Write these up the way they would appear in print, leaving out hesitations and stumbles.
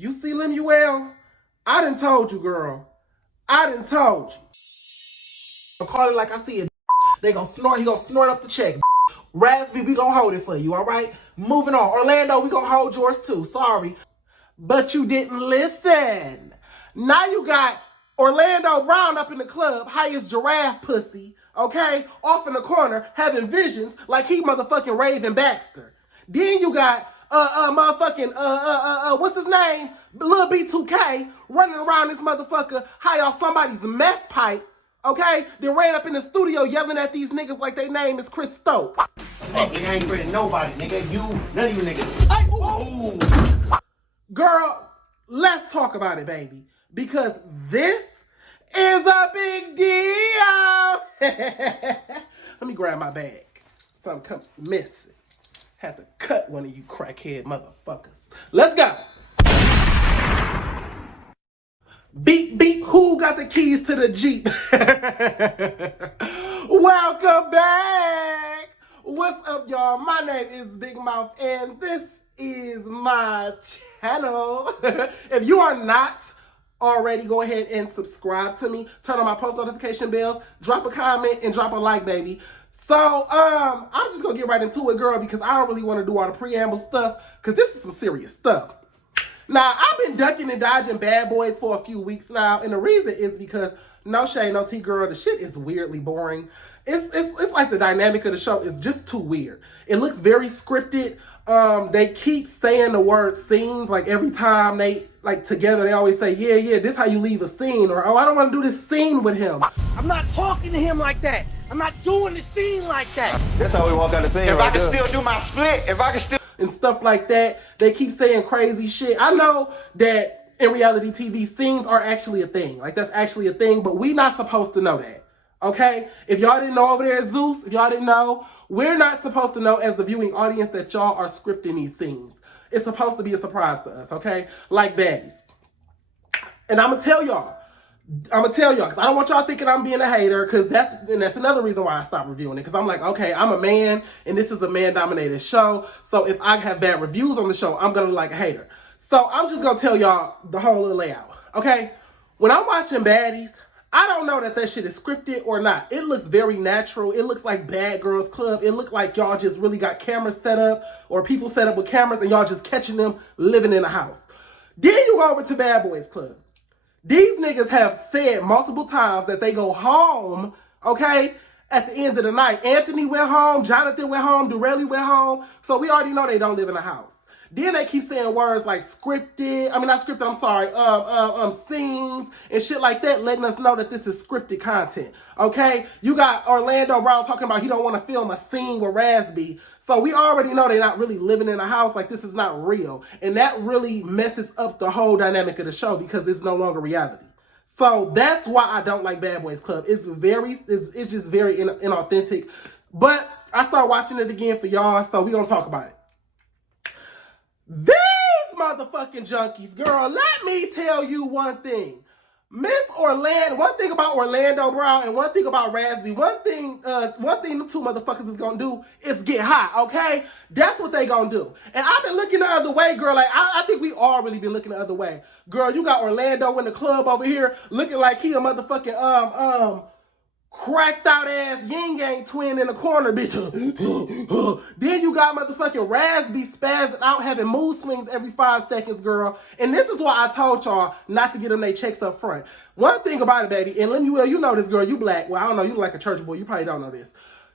You see Lemuel? I done told you, girl. I done told you. I'll call it like I see it. They gonna snort, he gonna snort up the check. Raz-b, we gonna hold it for you, all right? Moving on. Orlando, we gonna hold yours too. Sorry. But you didn't listen. Now you got Orlando Brown up in the club, high as giraffe pussy, okay? Off in the corner, having visions like he motherfucking Raven Baxter. Then you got what's his name? Lil B2K running around this motherfucker high off somebody's meth pipe, okay? Then ran up in the studio yelling at these niggas like their name is Chris Stokes. Nigga, I ain't afraid of nobody, nigga. You, none of you niggas. Hey, ooh. Girl, let's talk about it, baby. Because this is a big deal. Let me grab my bag. Something come missing. Had to cut one of you crackhead motherfuckers. Let's go. Beep, beep, who got the keys to the Jeep? Welcome back. What's up, y'all? My name is Big Mouth, and this is my channel. If you are not already, go ahead and subscribe to me. Turn on my post notification bells. Drop a comment and drop a like, baby. So, I'm just gonna get right into it, girl, because I don't really want to do all the preamble stuff, because this is some serious stuff. Now, I've been ducking and dodging bad boys for a few weeks now, and the reason is because, no shade, no tea, girl, the shit is weirdly boring. It's like the dynamic of the show is just too weird. It looks very scripted. They keep saying the word scenes, like every time they, like, together, they always say, yeah, this how you leave a scene, or, oh, I don't want to do this scene with him. I'm not talking to him like that. I'm not doing the scene like that. That's how we walk out the scene. If I can still do my split, And stuff like that. They keep saying crazy shit. I know that in reality TV, scenes are actually a thing. Like, that's actually a thing, but we not supposed to know that. Okay? If y'all didn't know over there at Zeus, if y'all didn't know, we're not supposed to know as the viewing audience that y'all are scripting these scenes. It's supposed to be a surprise to us, okay? Like baddies. And I'm going to tell y'all, because I don't want y'all thinking I'm being a hater, because that's another reason why I stopped reviewing it, because I'm like, okay, I'm a man, and this is a man-dominated show, so if I have bad reviews on the show, I'm going to look like a hater. So I'm just going to tell y'all the whole little layout, okay? When I'm watching baddies, I don't know that shit is scripted or not. It looks very natural. It looks like Bad Girls Club. It looked like y'all just really got cameras set up, or people set up with cameras, and y'all just catching them living in a house. Then you go over to Bad Boys Club. These niggas have said multiple times that they go home, okay, at the end of the night. Anthony went home, Jonathan went home, Durelli went home. So we already know they don't live in a house. Then they keep saying words like scripted, not scripted, I'm sorry, scenes and shit like that, letting us know that this is scripted content, okay? You got Orlando Brown talking about he don't want to film a scene with Raz-b. So we already know they're not really living in a house, like this is not real. And that really messes up the whole dynamic of the show because it's no longer reality. So that's why I don't like Bad Boys Club. It's just very inauthentic. But I start watching it again for y'all, so we're going to talk about it. These motherfucking junkies, girl, let me tell you one thing. One thing about Orlando Brown and one thing about Raz-b, one thing the two motherfuckers is gonna do is get high, okay? That's what they gonna do. And I've been looking the other way, girl. Like, I think we all really been looking the other way. Girl, you got Orlando in the club over here looking like he a motherfucking, cracked out ass yin yang twin in the corner, bitch. Then you got motherfucking Raz-b spazzing out, having mood swings every 5 seconds, girl. And this is why I told y'all not to get them their checks up front. One thing about it, baby, and Lemuel, you know this, girl, you black. Well, I don't know, you look like a church boy. You probably don't know this.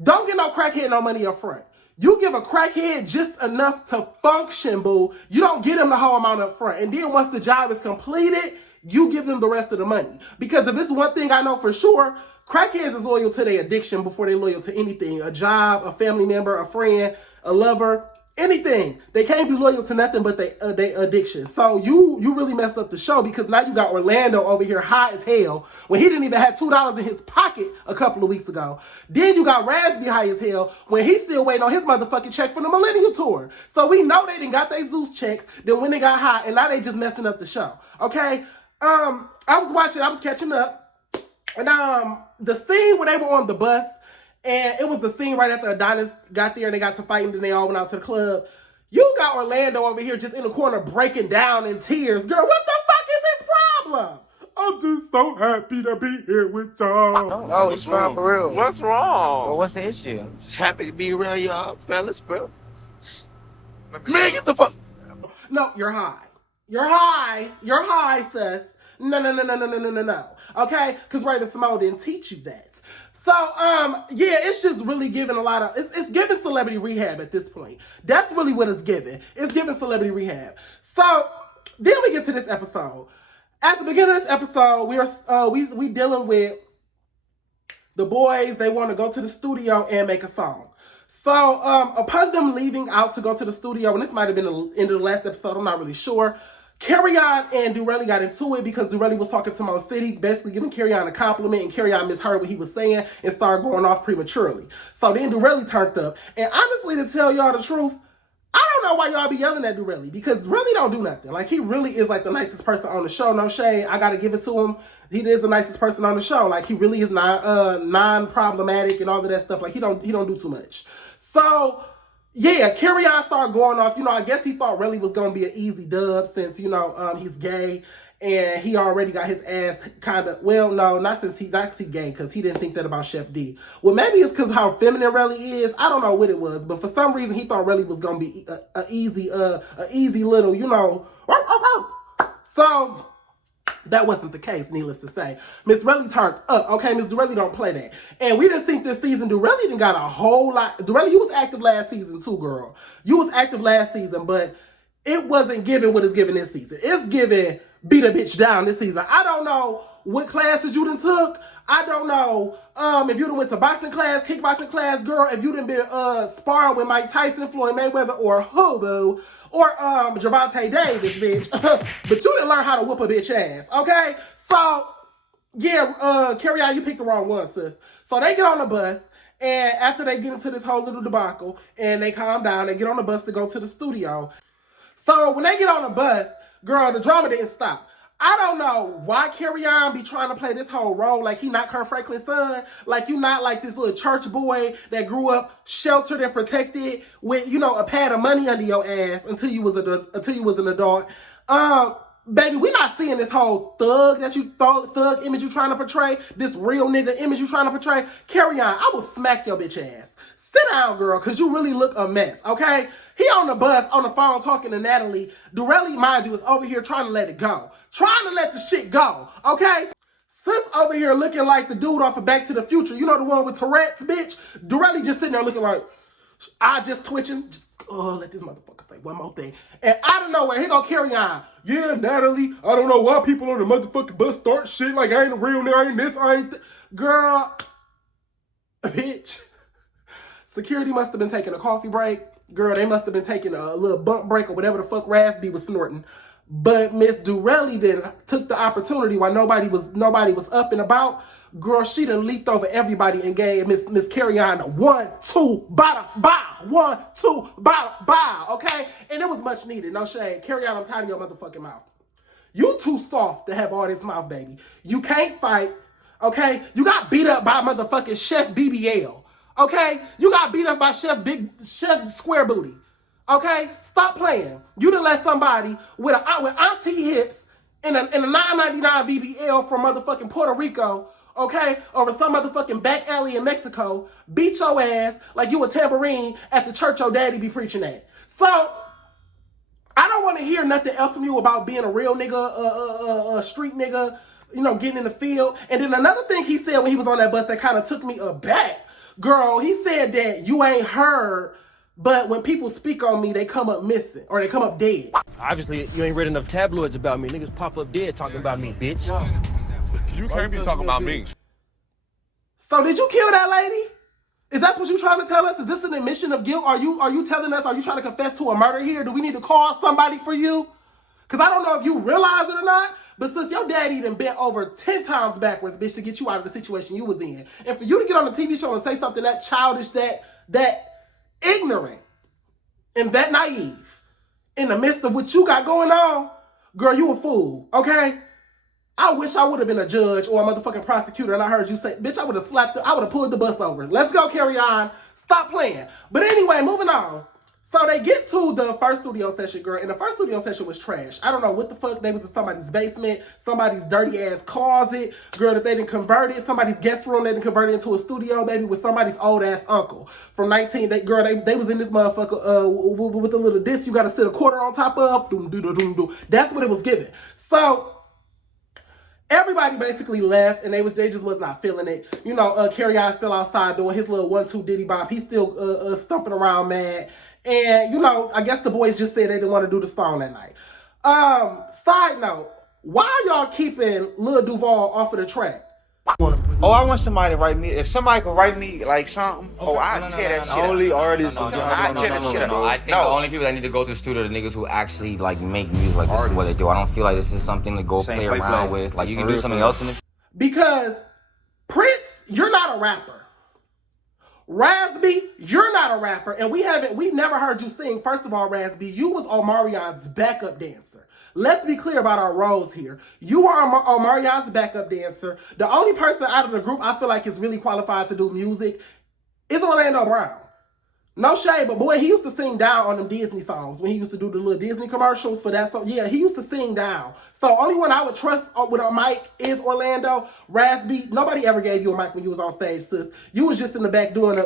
Don't get no crackhead no money up front. You give a crackhead just enough to function, boo. You don't get him the whole amount up front. And then once the job is completed, you give them the rest of the money. Because if it's one thing I know for sure, crackheads is loyal to their addiction before they're loyal to anything. A job, a family member, a friend, a lover, anything. They can't be loyal to nothing but their addiction. So you really messed up the show because now you got Orlando over here high as hell when he didn't even have $2 in his pocket a couple of weeks ago. Then you got Raz-b high as hell when he's still waiting on his motherfucking check from the Millennial Tour. So we know they didn't got their Zeus checks, then when they got high, and now they just messing up the show. Okay? I was catching up, and the scene where they were on the bus, and it was the scene right after Adonis got there and they got to fighting, and they all went out to the club. You got Orlando over here just in the corner breaking down in tears. Girl, what the fuck is his problem? I'm just so happy to be here with y'all. Oh, it's fine for real. What's wrong? Well, what's the issue? Just happy to be around y'all fellas, bro. Man, get the fuck. No, you're high. You're high. You're high, sis. No. Okay? Because Raven Simone didn't teach you that. So, yeah, it's just really giving a lot of, it's giving celebrity rehab at this point. That's really what it's giving. It's giving celebrity rehab. So, then we get to this episode. At the beginning of this episode, we dealing with the boys. They want to go to the studio and make a song. So, upon them leaving out to go to the studio, and this might have been the end of the last episode, I'm not really sure, Carry-On and Durelli got into it because Durelli was talking to Mo City, basically giving Carry-On a compliment, and Carry-On misheard what he was saying and started going off prematurely. So then Durelli turned up. And honestly, to tell y'all the truth, I don't know why y'all be yelling at Durelli, because Durelli don't do nothing. Like, he really is like the nicest person on the show. No shade. I gotta give it to him. He is the nicest person on the show. Like, he really is not non-problematic and all of that stuff. Like, he don't do too much. So, yeah, Carry-On started going off. I guess he thought Relly was going to be an easy dub since, he's gay. And he already got his ass kind of, well, no, not since he gay, because he didn't think that about Chef D. Well, maybe it's because how feminine Relly is. I don't know what it was. But for some reason, he thought Relly was going to be a easy little, So, that wasn't the case, needless to say. Miss Durelli turned up. Okay, Miss Durelli don't play that. And we didn't think this season, Durelli done got a whole lot. Durelli, you was active last season too, girl. You was active last season, but it wasn't giving what it's giving this season. It's giving beat a bitch down this season. I don't know what classes you done took. I don't know if you done went to boxing class, kickboxing class, girl. If you done been sparring with Mike Tyson, Floyd Mayweather, or Hobo, or Javante Davis, bitch. But you didn't learn how to whoop a bitch ass, okay? So, yeah, Carry-On, you picked the wrong one, sis. So they get on the bus, and after they get into this whole little debacle, and they calm down, they get on the bus to go to the studio. So when they get on the bus, girl, the drama didn't stop. I don't know why Carry-On be trying to play this whole role like he not Kurt Franklin's son. Like you not like this little church boy that grew up sheltered and protected with, a pad of money under your ass until you was an adult. Baby, we not seeing this whole thug image you trying to portray, this real nigga image you trying to portray. Carry-On, I will smack your bitch ass. Sit down, girl, because you really look a mess, okay? He on the bus, on the phone, talking to Natalie. Durelli, mind you, is over here trying to let it go. Trying to let the shit go, okay? Sis over here looking like the dude off of Back to the Future. You know the one with Tourette's, bitch? Durelli just sitting there looking like, I just twitching. Let this motherfucker say one more thing. And out of nowhere, here go Carry-On. Yeah, Natalie, I don't know why people on the motherfucking bus start shit like I ain't a real nigga, I ain't this, I ain't girl, bitch. Security must have been taking a coffee break. Girl, they must have been taking a little bump break or whatever the fuck Raz-b was snorting. But Miss Durelli then took the opportunity while nobody was up and about. Girl, she done leaped over everybody and gave Miss Carry-On a 1, 2, bada, bow. 1, 2, bada, bow. Okay? And it was much needed. No shade. Carry-On, I'm tired of your motherfucking mouth. You too soft to have all this mouth, baby. You can't fight. Okay? You got beat up by motherfucking Chef BBL. Okay? You got beat up by Chef Square Booty. Okay? Stop playing. You done let somebody with auntie hips and a $9.99 BBL from motherfucking Puerto Rico, okay, or some motherfucking back alley in Mexico, beat your ass like you a tambourine at the church your daddy be preaching at. So, I don't want to hear nothing else from you about being a real nigga, a street nigga, getting in the field. And then another thing he said when he was on that bus that kind of took me aback, girl, he said that you ain't heard, but when people speak on me, they come up missing or they come up dead. Obviously, you ain't read enough tabloids about me. Niggas pop up dead talking about me, bitch. You can't be talking about me. So did you kill that lady? Is that what you trying to tell us? Is this an admission of guilt? Are you telling us, are you trying to confess to a murder here? Do we need to call somebody for you? Because I don't know if you realize it or not, but since your daddy done bent over 10 times backwards, bitch, to get you out of the situation you was in. And for you to get on a TV show and say something that childish, that ignorant, and that naive, in the midst of what you got going on, girl, you a fool, okay? I wish I would have been a judge or a motherfucking prosecutor and I heard you say, bitch, I would have pulled the bus over. Let's go, Carry-On. Stop playing. But anyway, moving on. So they get to the first studio session, girl, and the first studio session was trash. I don't know what the fuck. They was in somebody's basement, somebody's dirty ass closet, girl, that they didn't convert it, somebody's guest room, they didn't convert it into a studio, baby, with somebody's old ass uncle from 19. They was in this motherfucker with a little disc you gotta sit a quarter on top of. That's what it was given. So everybody basically left, and they just was not feeling it. You know, Carrie I still outside doing his little 1-2 diddy bop. He's still stumping around mad. And, you know, I guess the boys just said they didn't want to do the song that night. Side note, why y'all keeping Lil Duval off of the track? Oh, I want somebody to write me. If somebody could write me like something, I'd tear that shit up. Only artists is I'd tear that shit up. I think the only people that need to go to the studio are the niggas who actually like make music. Like, this is what they do. I don't feel like this is something to go play around with. Like, you can do something else in it. Because Prince, you're not a rapper. Raz-b, you're not a rapper, and we've never heard you sing. First of all, Raz-b, you was Omarion's backup dancer. Let's be clear about our roles here. You are Omarion's backup dancer. The only person out of the group I feel like is really qualified to do music is Orlando Brown. No shade, but boy, he used to sing down on them Disney songs when he used to do the little Disney commercials for that song. Yeah, he used to sing down. So only one I would trust with a mic is Orlando. Raz-b, nobody ever gave you a mic when you was on stage, sis. You was just in the back doing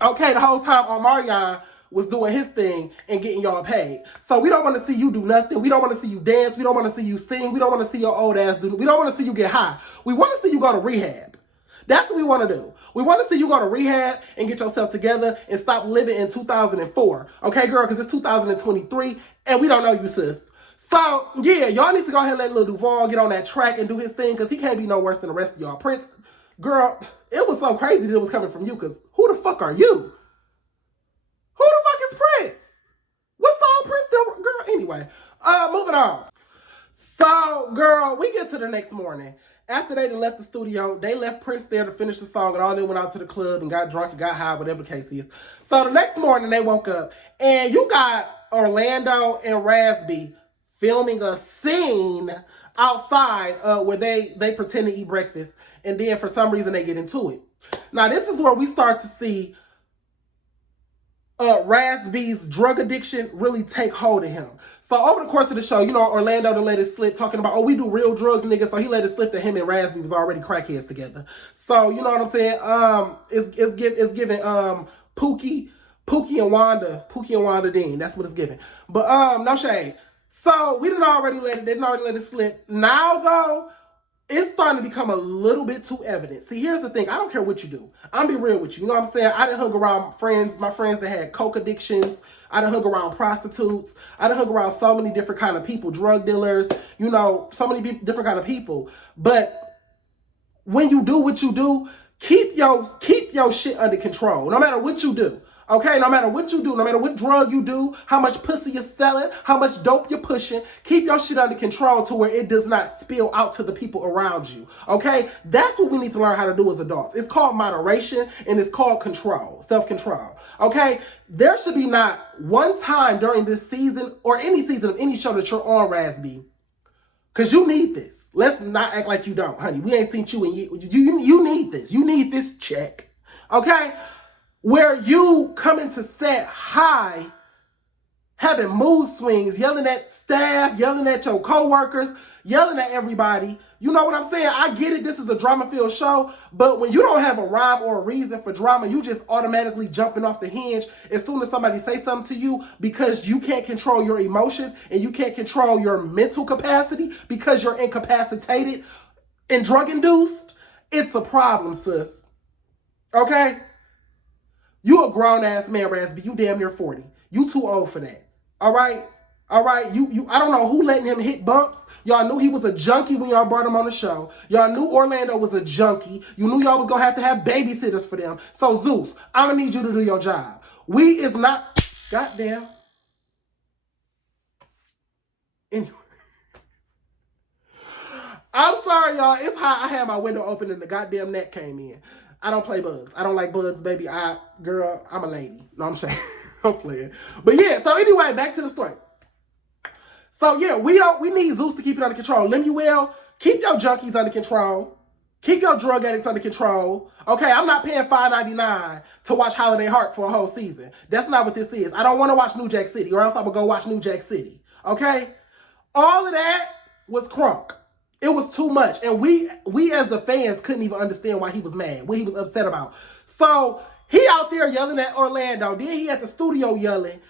okay, the whole time Omarion was doing his thing and getting y'all paid. So we don't want to see you do nothing. We don't want to see you dance. We don't want to see you sing. We don't want to see your old ass do. We don't want to see you get high. We want to see you go to rehab. That's what we want to do. We want to see you go to rehab and get yourself together and stop living in 2004. Okay, girl, because it's 2023 and we don't know you, sis. So, yeah, y'all need to go ahead and let Lil Duval get on that track and do his thing because he can't be no worse than the rest of y'all. Prince, girl, it was so crazy that it was coming from you because who the fuck are you? Who the fuck is Prince? What's the old Prince still? Girl, anyway, moving on. So, girl, we get to the next morning. After they left the studio, they left Prince there to finish the song, and all them went out to the club and got drunk and got high, whatever the case is. So the next morning, they woke up, and you got Orlando and Raz-b filming a scene outside where they pretend to eat breakfast, and then for some reason, they get into it. Now, this is where we start to see Raz-b's drug addiction really take hold of him. So over the course of the show, you know, Orlando done let it slip talking about, oh, we do real drugs, nigga. So he let it slip that him and Raz-b was already crackheads together. So, you know what I'm saying? It's giving Pookie and Wanda Dean. That's what it's giving. But no shade. So they didn't already let it slip. Now though, it's starting to become a little bit too evident. See, here's the thing. I don't care what you do. I'm be real with you. You know what I'm saying? I done hung around my friends that had coke addictions. I done hung around prostitutes. I done hung around so many different kind of people, drug dealers, you know, so many different kind of people. But when you do what you do, keep your shit under control. No matter what you do. Okay, no matter what you do, no matter what drug you do, how much pussy you're selling, how much dope you're pushing, keep your shit under control to where it does not spill out to the people around you. Okay, that's what we need to learn how to do as adults. It's called moderation and it's called control, self-control. Okay, there should be not one time during this season or any season of any show that you're on, Raz-b, because you need this. Let's not act like you don't, honey. We ain't seen you in you need this. You need this check. Okay? Where you coming to set high, having mood swings, yelling at staff, yelling at your coworkers, yelling at everybody. You know what I'm saying? I get it. This is a drama-filled show, but when you don't have a rhyme or a reason for drama, you just automatically jumping off the hinge as soon as somebody say something to you because you can't control your emotions and you can't control your mental capacity because you're incapacitated and drug-induced. It's a problem, sis. Okay? You a grown-ass man, Raz-b. You damn near 40. You too old for that. All right? All right? You. I don't know who letting him hit bumps. Y'all knew he was a junkie when y'all brought him on the show. Y'all knew Orlando was a junkie. You knew y'all was going to have babysitters for them. So, Zeus, I'm going to need you to do your job. We is not... Goddamn. Anyway. I'm sorry, y'all. It's hot. I had my window open and the goddamn net came in. I don't play bugs. I don't like bugs, baby. Girl, I'm a lady. No, I'm saying. I'm playing. But yeah, so anyway, back to the story. So yeah, we need Zeus to keep it under control. Lemuel, keep your junkies under control. Keep your drug addicts under control. Okay, I'm not paying $5.99 to watch Holiday Heart for a whole season. That's not what this is. I don't want to watch New Jack City, or else I'm going to go watch New Jack City. Okay? All of that was crunk. It was too much. And we as the fans couldn't even understand why he was mad, what he was upset about. So he out there yelling at Orlando. Then he at the studio yelling.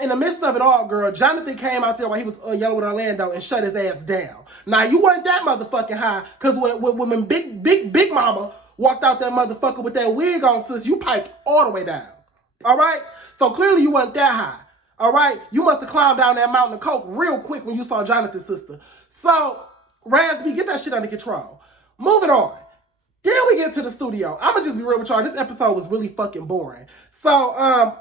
In the midst of it all, girl, Jonathan came out there while he was yelling with Orlando and shut his ass down. Now, you weren't that motherfucking high, because when Big Mama walked out that motherfucker with that wig on, sis, you piped all the way down. All right? So clearly you weren't that high. All right? You must have climbed down that mountain of coke real quick when you saw Jonathan's sister. So, Raz-b, get that shit under control. Moving on. Then we get to the studio. I'm going to just be real with y'all. This episode was really fucking boring. So,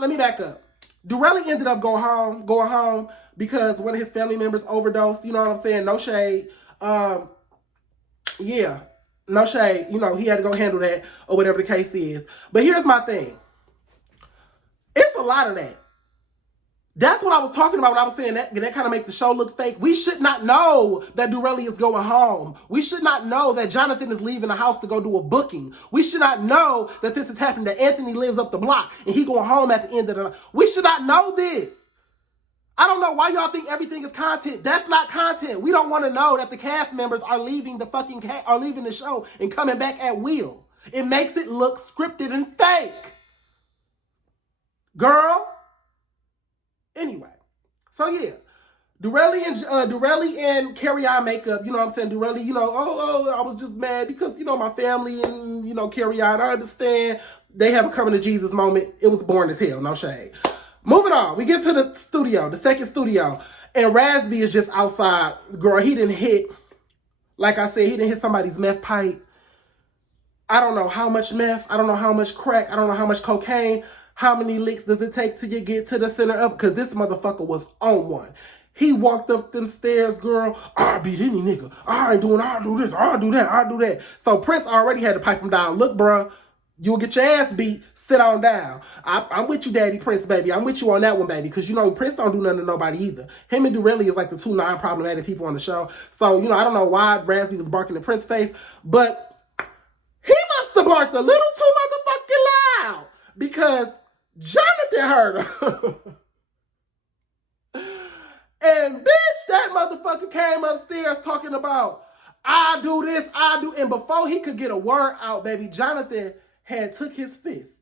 let me back up. Durelli ended up going home because one of his family members overdosed. You know what I'm saying? No shade. Yeah, no shade. You know, he had to go handle that or whatever the case is. But here's my thing. It's a lot of that. That's what I was talking about when I was saying that kind of make the show look fake. We should not know that Durelli is going home. We should not know that Jonathan is leaving the house to go do a booking. We should not know that this is happening, that Anthony lives up the block and he going home at the end of the night. We should not know this. I don't know why y'all think everything is content. That's not content. We don't want to know that the cast members are leaving leaving the show and coming back at will. It makes it look scripted and fake. Girl. Anyway, so yeah, Durelli and Carrie-On makeup, you know what I'm saying? Durelli, you know, I was just mad because, you know, my family and, you know, Carrie-On, I understand they have a coming to Jesus moment. It was boring as hell, no shade. Moving on, we get to the studio, the second studio, and Raz-b is just outside. Girl, he didn't hit, like I said, he didn't hit somebody's meth pipe. I don't know how much meth, I don't know how much crack, I don't know how much cocaine. How many licks does it take till you get to the center of it? Because this motherfucker was on one. He walked up them stairs, girl. I'll beat any nigga. I'll do this, I'll do that. So Prince already had to pipe him down. Look, bro, you'll get your ass beat. Sit on down. I'm with you, Daddy Prince, baby. I'm with you on that one, baby. Because, you know, Prince don't do nothing to nobody either. Him and Durelli is like the two non-problematic people on the show. So, you know, I don't know why Raz-b was barking in Prince's face. But he must have barked a little too motherfucking loud. Because Jonathan heard her. And bitch, that motherfucker came upstairs talking about, I do this, I do. And before he could get a word out, baby, Jonathan had took his fist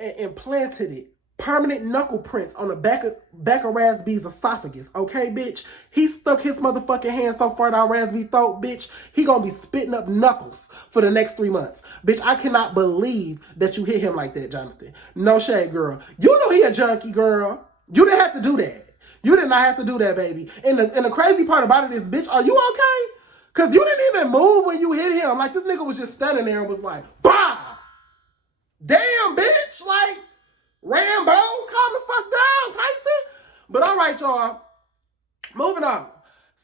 and implanted it. Permanent knuckle prints on the back of Raz-b's esophagus. Okay, bitch? He stuck his motherfucking hand so far down Raz-b's throat, bitch. He gonna be spitting up knuckles for the next 3 months. Bitch, I cannot believe that you hit him like that, Jonathan. No shade, girl. You know he a junkie, girl. You didn't have to do that. You did not have to do that, baby. And the crazy part about it is, bitch, are you okay? Because you didn't even move when you hit him. Like, this nigga was just standing there and was like, bah! Damn, bitch! Like, Rambo, calm the fuck down, Tyson. But all right, y'all. Moving on.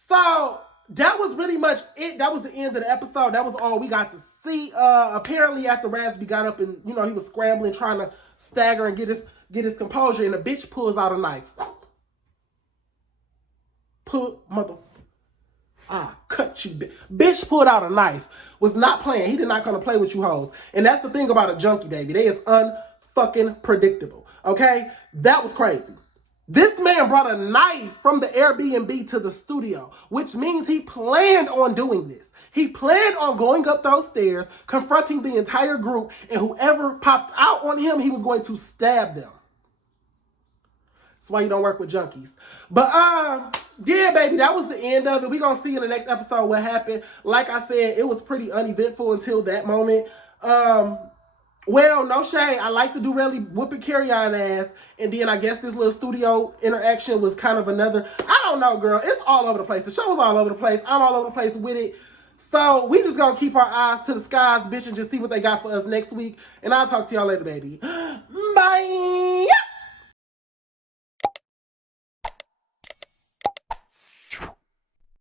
So that was really much it. That was the end of the episode. That was all we got to see. Apparently, after Raz-b got up and, you know, he was scrambling, trying to stagger and get his composure, and the bitch pulls out a knife. Cut you, bitch. Bitch pulled out a knife. Was not playing. He did not come to play with you hoes. And that's the thing about a junkie, baby. They is unfucking predictable. Okay? That was crazy. This man brought a knife from the Airbnb to the studio, which means he planned on doing this. He planned on going up those stairs, confronting the entire group, and whoever popped out on him, he was going to stab them. That's why you don't work with junkies. But, yeah, baby, that was the end of it. We're going to see in the next episode what happened. Like I said, it was pretty uneventful until that moment. Well, no shade. I like to do really whooping Carrie-On ass. And then I guess this little studio interaction was kind of another. I don't know, girl. It's all over the place. The show was all over the place. I'm all over the place with it. So we just going to keep our eyes to the skies, bitch, and just see what they got for us next week. And I'll talk to y'all later, baby. Bye.